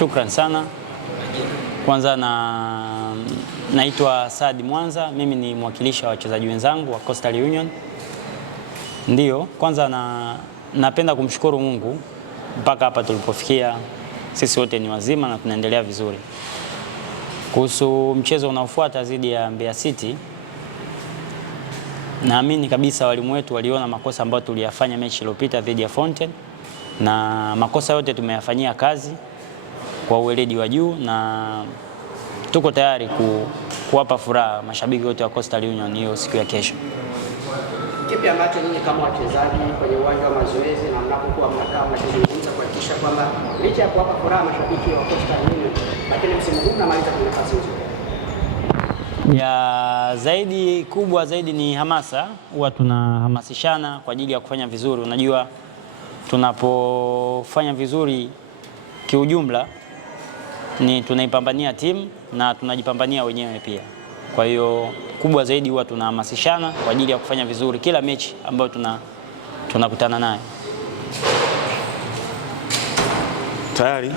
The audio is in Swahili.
Shukran sana. Kwanza naitwa Saad Mwanza, mimi ni mwakilishi wa wachezaji wenzangu wa Coastal Union. Ndiyo, kwanza napenda kumshukuru Mungu mpaka hapa tulipofikia. Sisi wote ni wazima na tunaendelea vizuri. Kuhusu mchezo unaofuata dhidi ya Mbeya City, naamini kabisa walimu wetu waliona makosa ambayo tuliyafanya mechi iliyopita dhidi ya Fountain, na makosa yote tumeyafanyia kazi kwa uweledi wa juu, na tuko tayari kuwapa furaha mashabiki wote wa Coastal Union hiyo siku ya kesho. Kipi ambacho nyinyi kama wachezaji kwenye uwanja wa mazoezi na mnapokuwa mnakaa mnazungumza kuhakikisha kwamba licha ya kuwapa furaha mashabiki wa Coastal Union, lakini msimu huu mnamaliza kwa nafasi nzuri? Ya zaidi kubwa zaidi ni hamasa. Huwa tunahamasishana kwa ajili ya kufanya vizuri. Unajua tunapofanya vizuri kiujumla ni tunaipambania timu na tunajipambania wenyewe pia. Kwa hiyo kubwa zaidi huwa tunahamasishana kwa ajili ya kufanya vizuri kila mechi ambayo tunakutana nayo. Tayari